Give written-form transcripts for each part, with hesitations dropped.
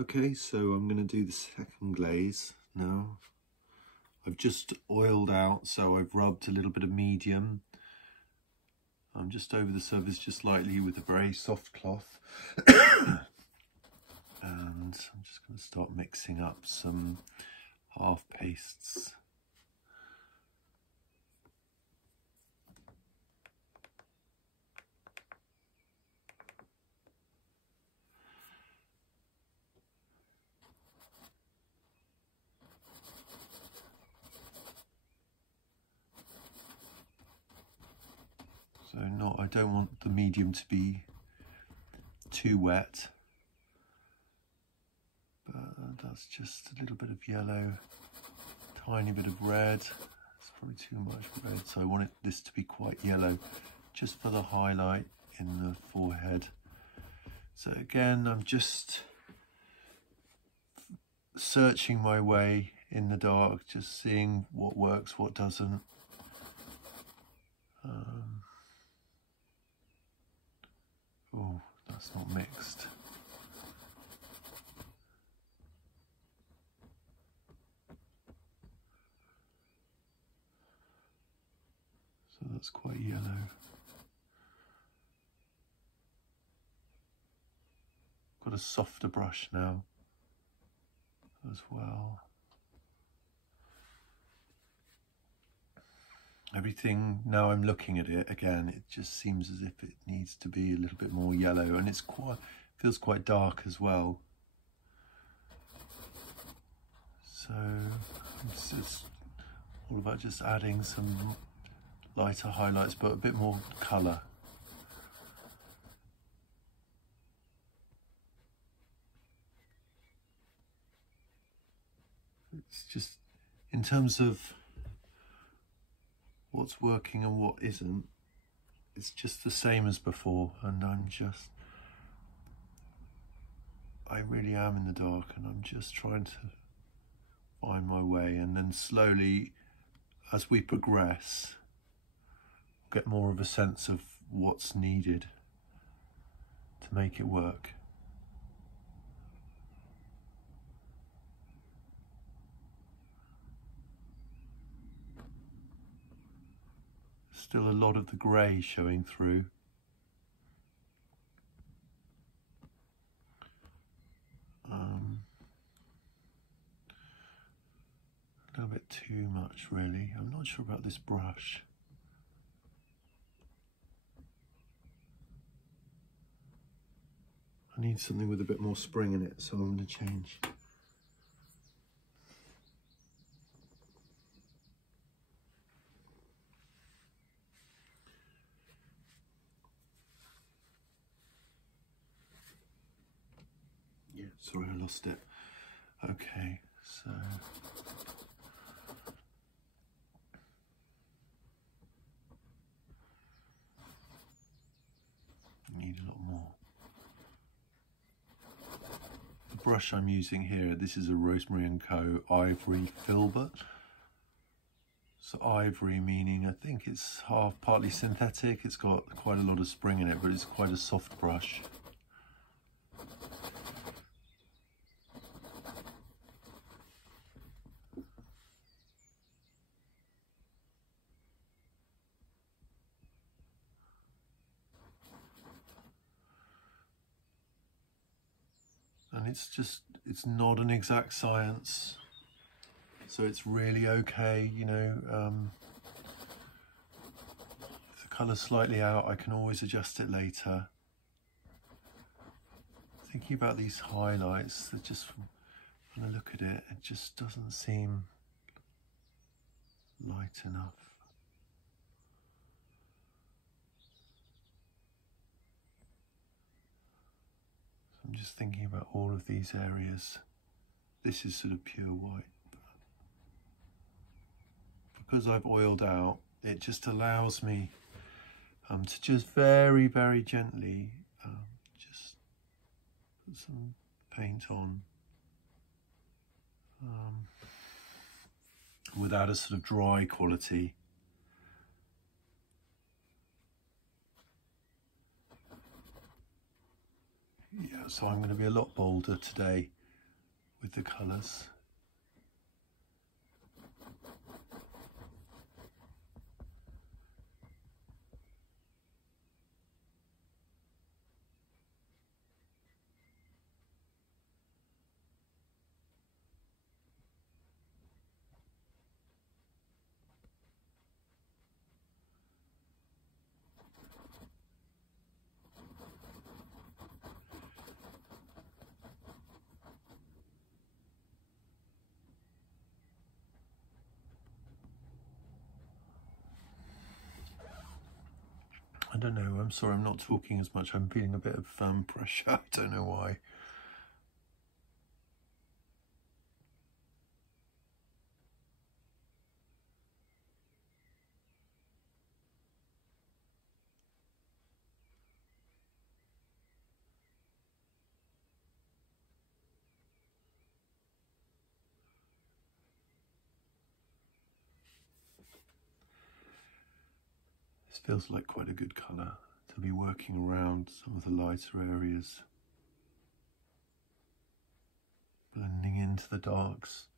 Okay, so I'm going to do the second glaze now. I've just oiled out, so I've rubbed a little bit of medium. I'm just over the surface just lightly with a very soft cloth. And I'm just going to start mixing up some half pastes. So I don't want the medium to be too wet, but that's just a little bit of yellow, tiny bit of red. It's probably too much red, so I want this to be quite yellow, just for the highlight in the forehead. So again, I'm just searching my way in the dark, just seeing what works, what doesn't. Oh, that's not mixed. So that's quite yellow. Got a softer brush now as well. Everything, now I'm looking at it again, it just seems as if it needs to be a little bit more yellow, and it's feels quite dark as well. So it's just all about just adding some lighter highlights, but a bit more colour. It's just, in terms of what's working and what isn't, it's just the same as before, and I really am in the dark, and I'm just trying to find my way, and then slowly, as we progress, get more of a sense of what's needed to make it work. Still a lot of the grey showing through. A little bit too much, really. I'm not sure about this brush. I need something with a bit more spring in it, so I'm going to change. Yeah, sorry, I lost it. Okay, so I need a lot more. The brush I'm using here, this is a Rosemary & Co. Ivory filbert. So ivory meaning, I think it's partly synthetic. It's got quite a lot of spring in it, but it's quite a soft brush. And it's not an exact science, so it's really okay, you know, if the colour's slightly out, I can always adjust it later. Thinking about these highlights, that just, when I look at it, it just doesn't seem light enough. I'm just thinking about all of these areas. This is sort of pure white. Because I've oiled out, it just allows me to just very, very gently just put some paint on without a sort of dry quality. Yeah, so I'm going to be a lot bolder today with the colours. I don't know, I'm sorry I'm not talking as much, I'm feeling a bit of pressure, I don't know why. This feels like quite a good colour to be working around some of the lighter areas, blending into the darks.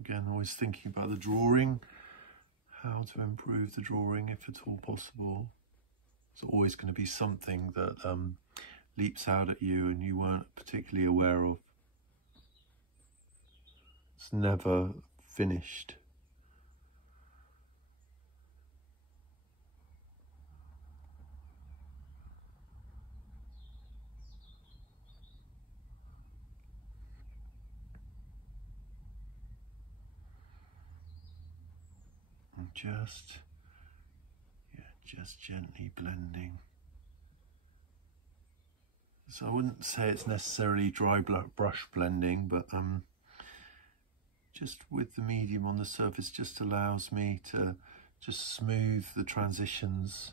Again, always thinking about the drawing, how to improve the drawing if at all possible. There's always going to be something that leaps out at you and you weren't particularly aware of. It's never finished. And just gently blending. So I wouldn't say it's necessarily dry brush blending, but just with the medium on the surface just allows me to just smooth the transitions.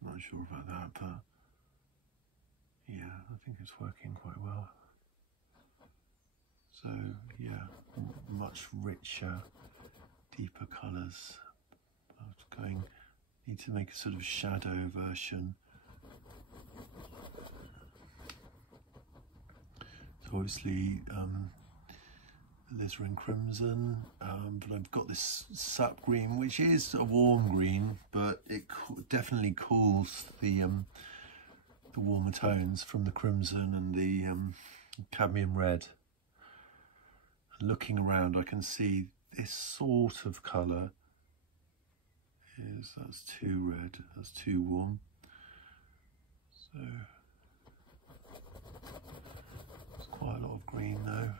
Not sure about that, but yeah, I think it's working quite well. So yeah, much richer, deeper colours. Need to make a sort of shadow version. So obviously alizarin crimson, but I've got this sap green, which is a warm green, but it definitely cools the warmer tones from the crimson and the cadmium red. And looking around, I can see this sort of colour is, that's too red, that's too warm. So there's quite a lot of green though.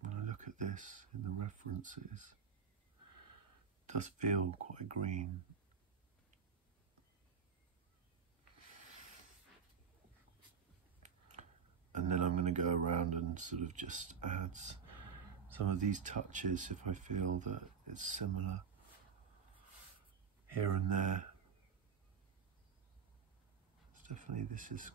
When I look at this in the references, it does feel quite green. And then I'm going to go around and sort of just add some of these touches if I feel that it's similar here and there. It's definitely, this is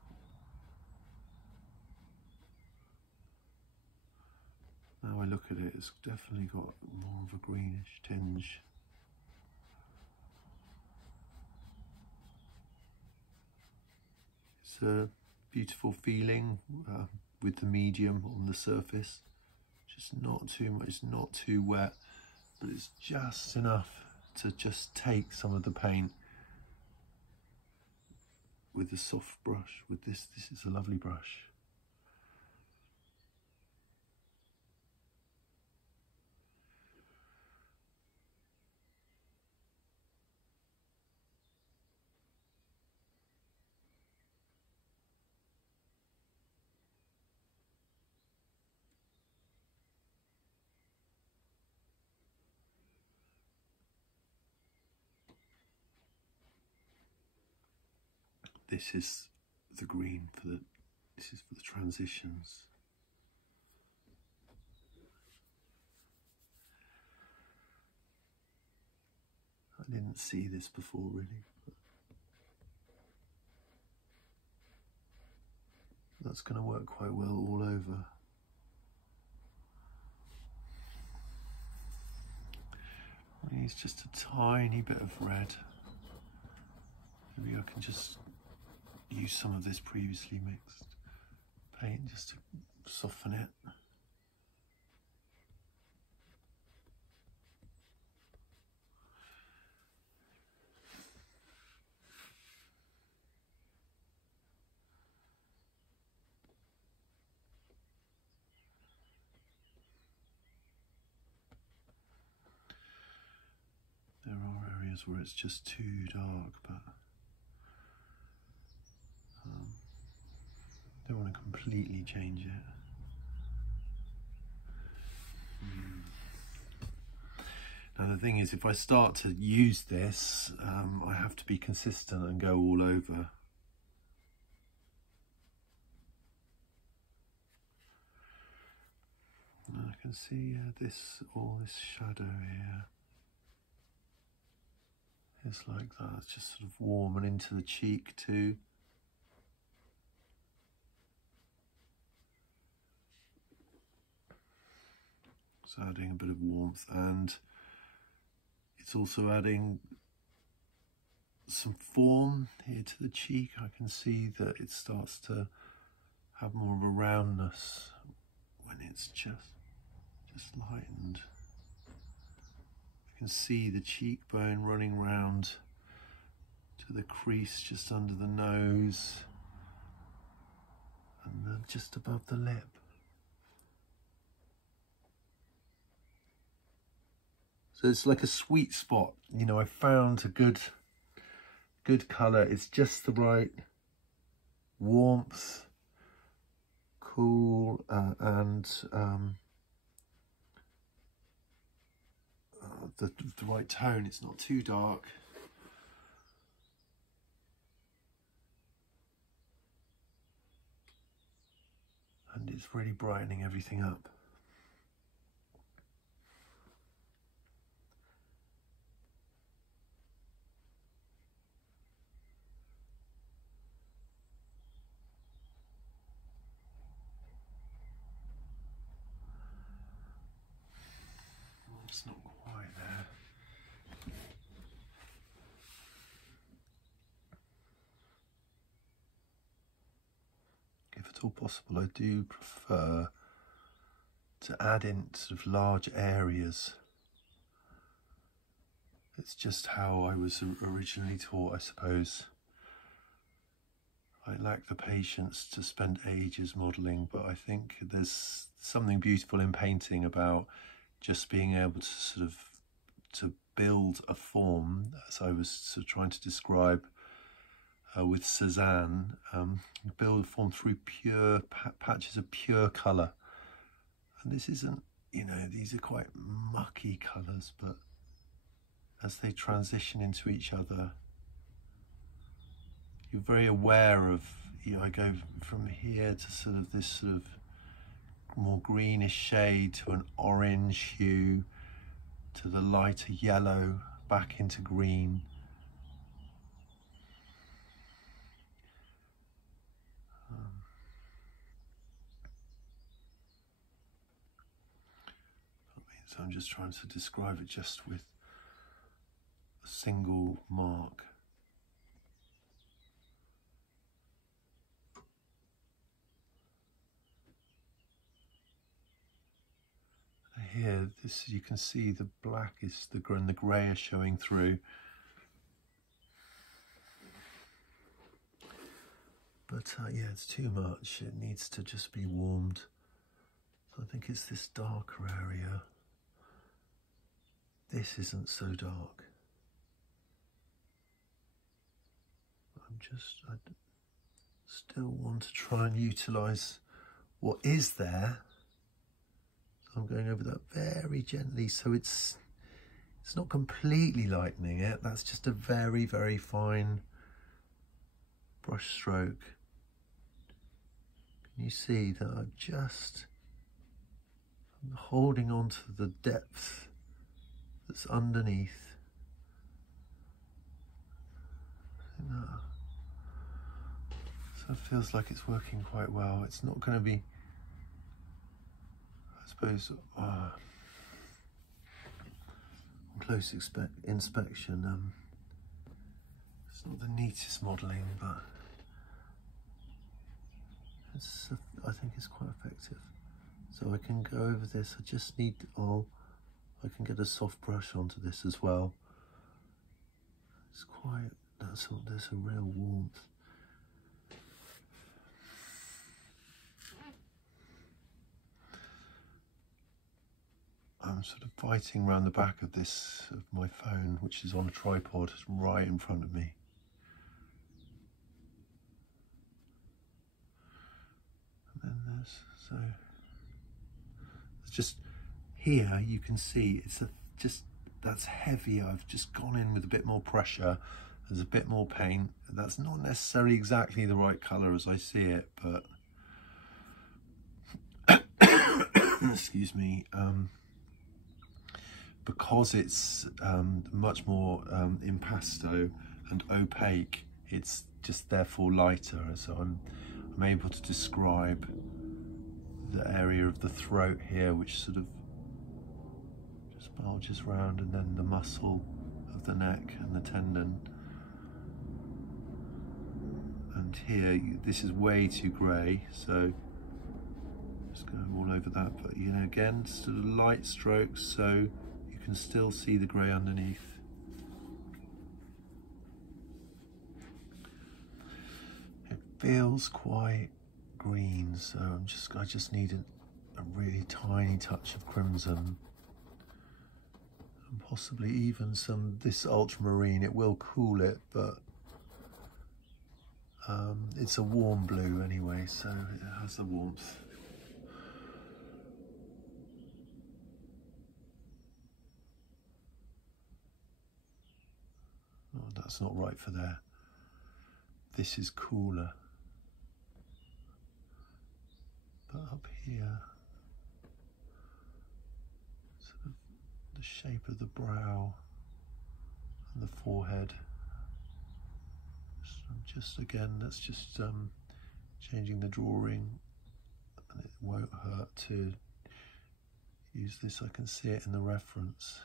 now I look at it, it's definitely got more of a greenish tinge. It's a beautiful feeling with the medium on the surface. Just not too much, not too wet, but it's just enough to just take some of the paint with the soft brush. With this is a lovely brush. this is the green for the, this is for the transitions. I didn't see this before really, but that's going to work quite well all over. It's just a tiny bit of red. Maybe I can just use some of this previously mixed paint just to soften it. There are areas where it's just too dark, but don't want to completely change it. Now the thing is, if I start to use this, I have to be consistent and go all over. And I can see all this shadow here. It's like that, it's just sort of warm and into the cheek too. It's adding a bit of warmth, and it's also adding some form here to the cheek. I can see that it starts to have more of a roundness when it's just lightened. You can see the cheekbone running round to the crease just under the nose and then just above the lip. So it's like a sweet spot. You know, I found a good colour. It's just the right warmth, cool, and the right tone. It's not too dark. And it's really brightening everything up. It's not quite there. If at all possible, I do prefer to add in sort of large areas. It's just how I was originally taught, I suppose. I lack the patience to spend ages modelling, but I think there's something beautiful in painting about just being able to sort of build a form, as I was sort of trying to describe with Cezanne, build a form through pure patches of pure colour. And this isn't, you know, these are quite mucky colours, but as they transition into each other, you're very aware of, you know, I go from here to sort of this sort of more greenish shade to an orange hue to the lighter yellow back into green. So I'm just trying to describe it just with a single mark. Here, this, you can see the black is and the grey is showing through. But yeah, it's too much. It needs to just be warmed. So I think it's this darker area. This isn't so dark. I still want to try and utilise what is there. So I'm going over that very gently, so it's not completely lightening it. That's just a very, very fine brush stroke, can you see that I'm holding on to the depth that's underneath? So it feels like it's working quite well. It's not going to be, I suppose, on close inspection, it's not the neatest modelling, but I think it's quite effective. So I can go over this. I just need, I can get a soft brush onto this as well. It's quite, there's a real warmth. I'm sort of fighting around the back of my phone, which is on a tripod right in front of me. And then it's just here you can see that's heavy. I've just gone in with a bit more pressure. There's a bit more paint. That's not necessarily exactly the right colour as I see it, but excuse me. Because it's much more impasto and opaque, it's just therefore lighter. So I'm able to describe the area of the throat here, which sort of just bulges round, and then the muscle of the neck and the tendon. And here, this is way too grey, so just going all over that. But you know, again, sort of light strokes, so you can still see the grey underneath. It feels quite green, so I just need a really tiny touch of crimson, and possibly even this ultramarine. It will cool it, but it's a warm blue anyway, so it has the warmth. Oh, that's not right for there. This is cooler. But up here, sort of the shape of the brow and the forehead. Just again, that's just changing the drawing, and it won't hurt to use this. I can see it in the reference.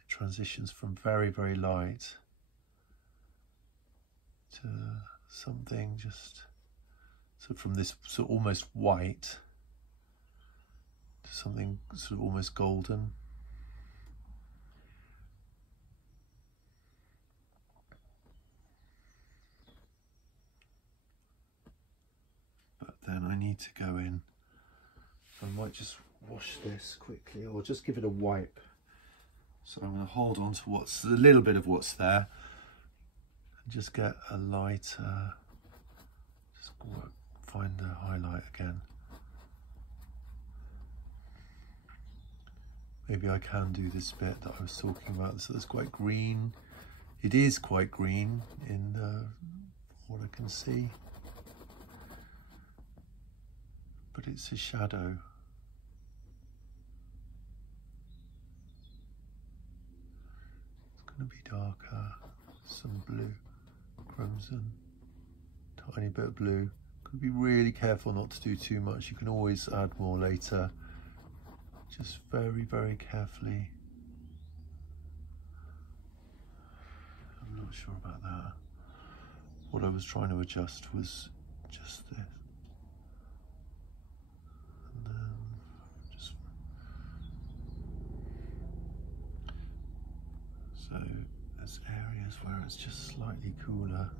It transitions from very, very light to something just, so from this sort of almost white to something sort of almost golden. Then I need to go in. I might just wash this quickly, or just give it a wipe. So I'm going to hold on to what's a little bit of what's there, and just get a lighter. Just find the highlight again. Maybe I can do this bit that I was talking about. So it's quite green. It is quite green in what I can see. But it's a shadow. It's going to be darker, some blue, crimson, tiny bit of blue. Got to be really careful not to do too much. You can always add more later. Just very, very carefully. I'm not sure about that. What I was trying to adjust was just this. So there's areas where it's just slightly cooler.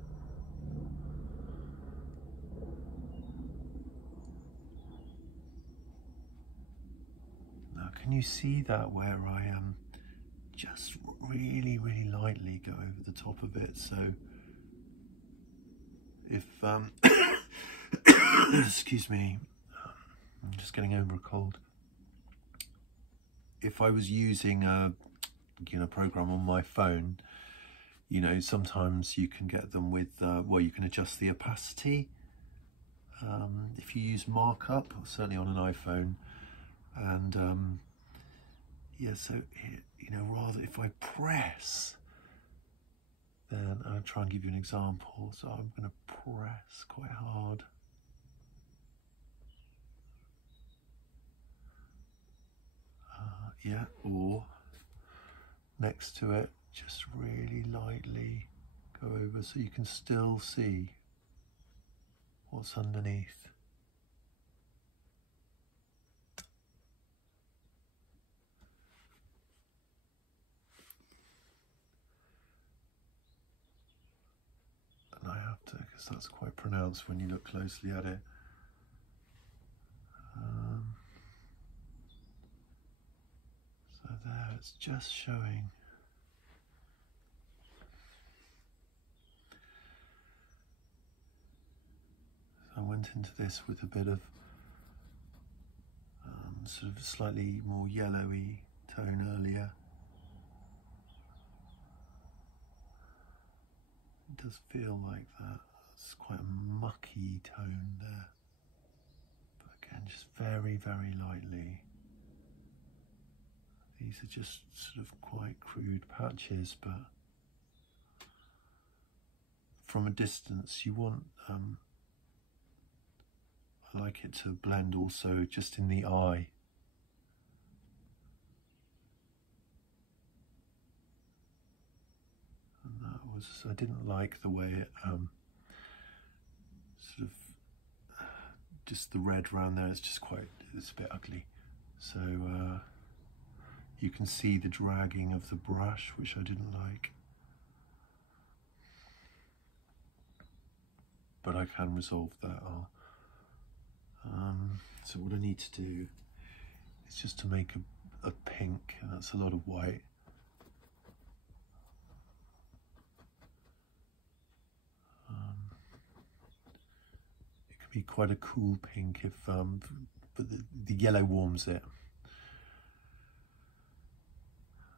Now can you see that where I just really, really lightly go over the top of it? So if, excuse me, I'm just getting over a cold. If I was using a program on my phone, You know, sometimes you can get them with, well, you can adjust the opacity if you use markup, certainly on an iPhone. And yeah, so you know, rather if I press, then I'll try and give you an example. So I'm going to press quite hard. Yeah, or next to it, just really lightly go over so you can still see what's underneath. And I have to, because that's quite pronounced when you look closely at it. So there, it's just showing. So I went into this with a bit of sort of slightly more yellowy tone earlier. It does feel like that. It's quite a mucky tone there. But again, just very, very lightly. These are just sort of quite crude patches, but from a distance you want, I like it to blend also just in the eye. And that was, I didn't like the way it sort of, just the red around there, it's just quite, it's a bit ugly. So you can see the dragging of the brush, which I didn't like. But I can resolve that. So what I need to do is just to make a pink, and that's a lot of white. It can be quite a cool pink if, but the yellow warms it.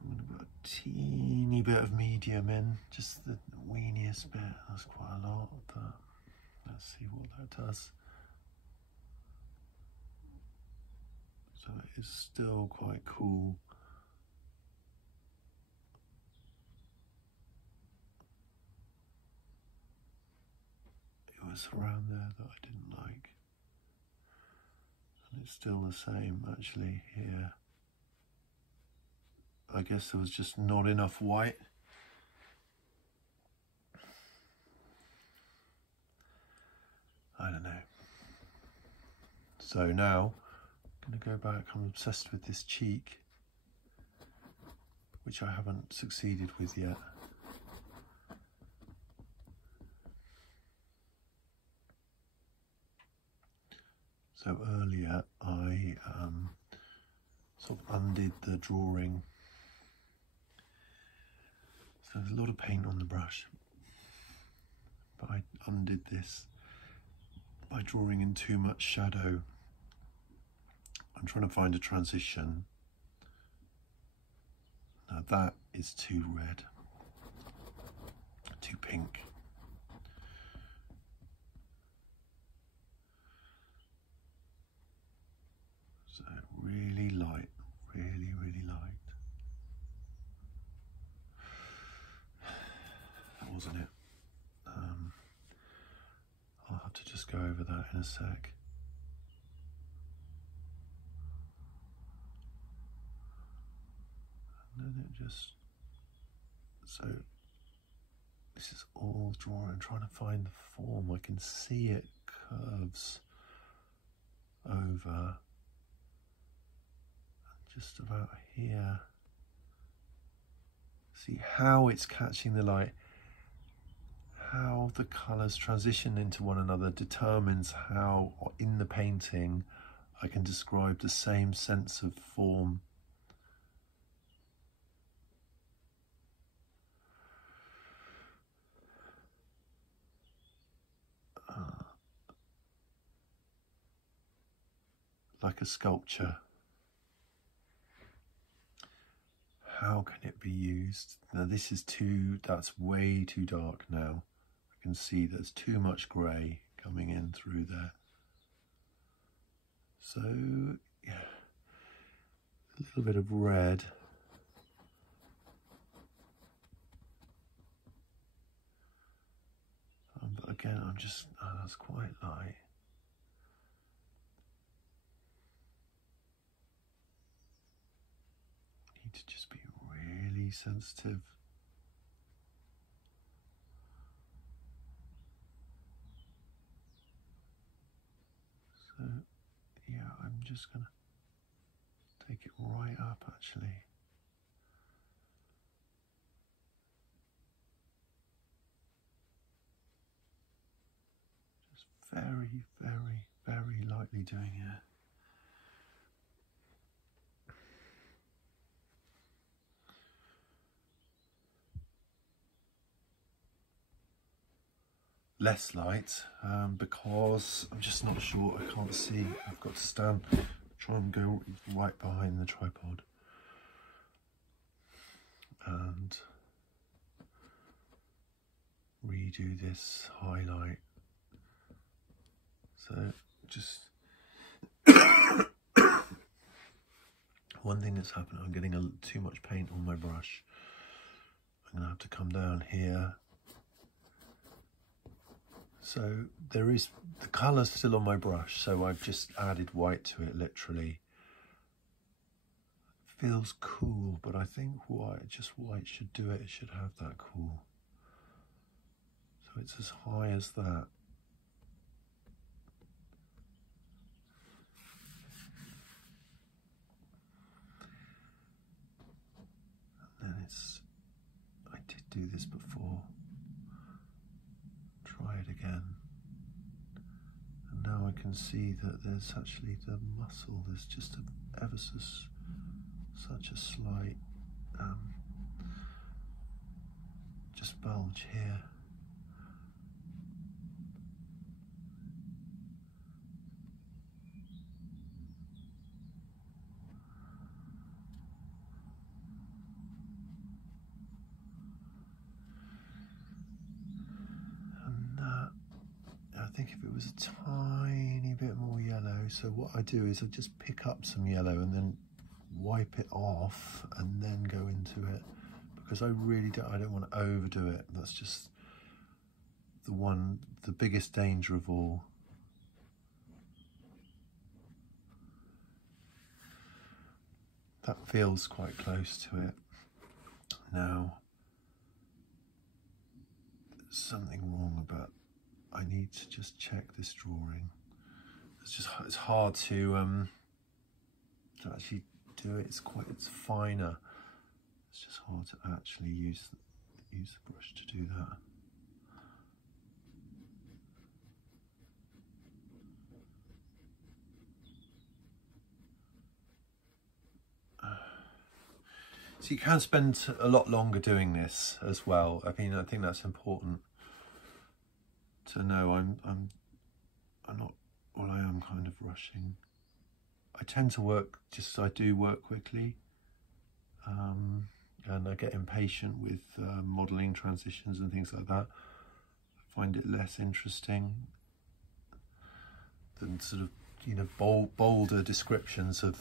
I'm going to put a teeny bit of medium in, just the weeniest bit. That's quite a lot, but let's see what that does. So it is still quite cool. It was around there that I didn't like. And it's still the same actually here. I guess there was just not enough white. I don't know. So now I'm going to go back. I'm obsessed with this cheek, which I haven't succeeded with yet. So earlier I sort of undid the drawing. So there's a lot of paint on the brush, but I undid this by drawing in too much shadow. I'm trying to find a transition. Now that is too red, too pink. So really light, really, really light. That wasn't it. I'll have to just go over that in a sec. And then it just, so this is all drawing. I'm trying to find the form. I can see it curves over just about here. See how it's catching the light, how the colours transition into one another determines how in the painting I can describe the same sense of form. Like a sculpture. how can it be used? Now this is that's way too dark now. I can see there's too much grey coming in through there. So, yeah, a little bit of red. But again, I'm just, that's quite light. Need to just be really sensitive. So, yeah, I'm just going to take it right up, actually. Just very, very, very lightly doing it. Less light because I'm just not sure, I can't see. I've got to stand, try and go right behind the tripod and redo this highlight. So just one thing that's happened, I'm getting too much paint on my brush. I'm going to have to come down here. So there is, the colour's still on my brush, so I've just added white to it, literally. Feels cool, but I think just white should do it. It should have that cool. So it's as high as that. And then I did do this before. Try it again. And now I can see that there's actually the muscle, there's just such a slight just bulge here. I think if it was a tiny bit more yellow, so what I do is I just pick up some yellow and then wipe it off and then go into it, because I don't want to overdo it. That's just the biggest danger of all. That feels quite close to it. Now, there's something wrong, but I need to just check this drawing. It's hard to actually do it. It's finer. It's just hard to actually use the brush to do that. So you can spend a lot longer doing this as well. I mean, I think that's important to know. I'm not, well, I am kind of rushing. I tend to I do work quickly, and I get impatient with modelling transitions and things like that. I find it less interesting than sort of, you know, bolder descriptions of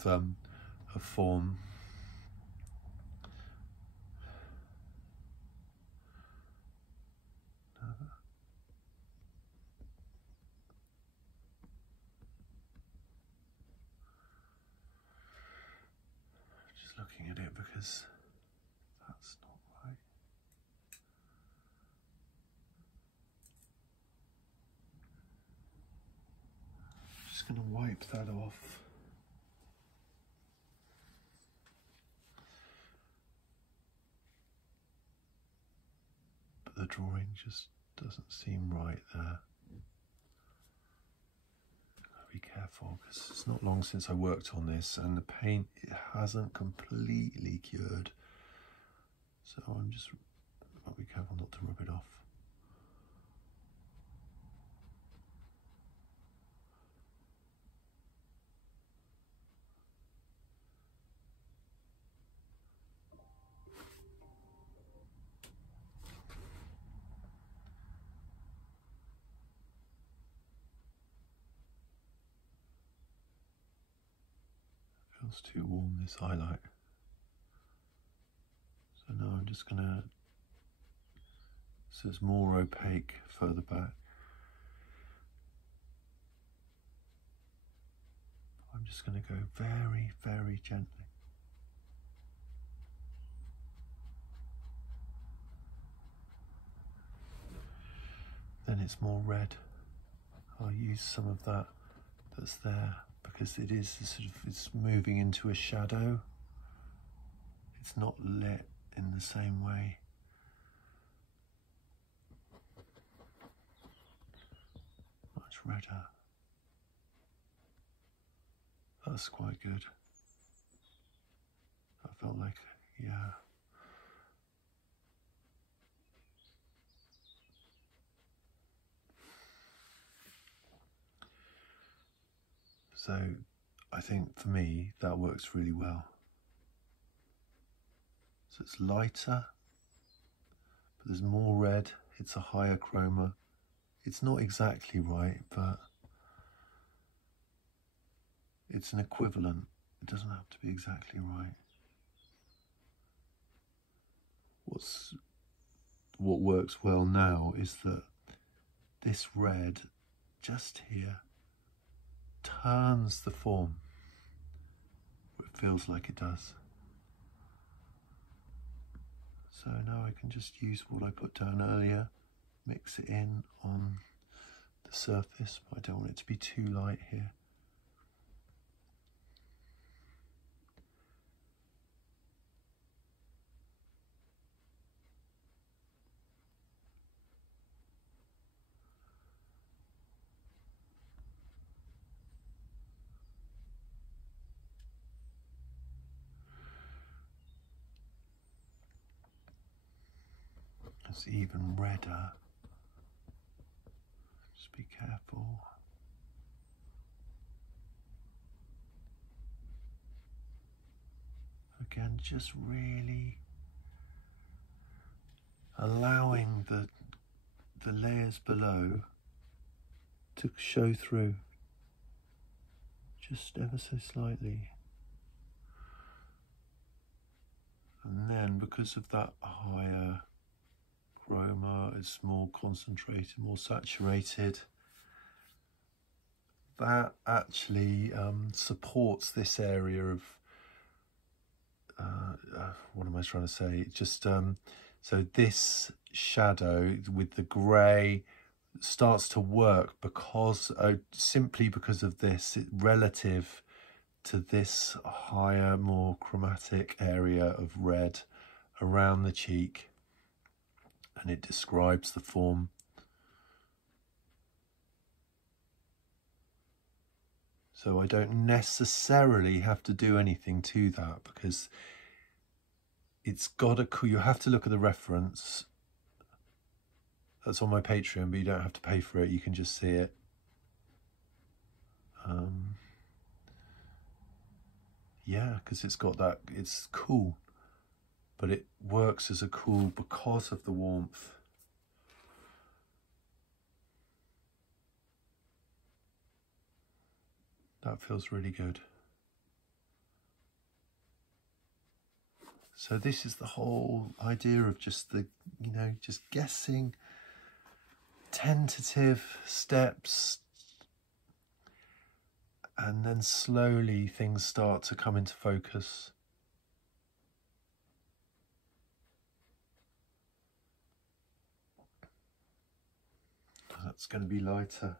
form. Looking at it because that's not right. Just going to wipe that off. But the drawing just doesn't seem right there. Be careful because it's not long since I worked on this and the paint, it hasn't completely cured, so I'll be careful not to rub it off. Feels too warm, this highlight. So now I'm just gonna, so it's more opaque further back. I'm just gonna go very, very gently. Then it's more red. I'll use some of that that's there because it is sort of, it's moving into a shadow. It's not lit in the same way. Much redder. That's quite good. I felt like, yeah. So I think for me that works really well. So it's lighter, but there's more red. It's a higher chroma. It's not exactly right, but it's an equivalent. It doesn't have to be exactly right. What works well now is that this red just here turns the form. It feels like it does. So now I can just use what I put down earlier, mix it in on the surface, but I don't want it to be too light here. It's even redder. Just be careful. Again, just really allowing the layers below to show through, just ever so slightly. And then because of that higher chroma, it's more concentrated, more saturated. That actually supports this area of, what am I trying to say? Just, so this shadow with the grey starts to work because, simply because of this, relative to this higher, more chromatic area of red around the cheek. And it describes the form. So I don't necessarily have to do anything to that because it's got to, you have to look at the reference. That's on my Patreon, but you don't have to pay for it. You can just see it. Yeah, because it's got that, it's cool. But it works as a cool because of the warmth. That feels really good. So this is the whole idea of just the, you know, just guessing, tentative steps, and then slowly things start to come into focus. That's going to be lighter.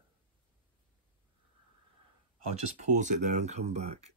I'll just pause it there and come back.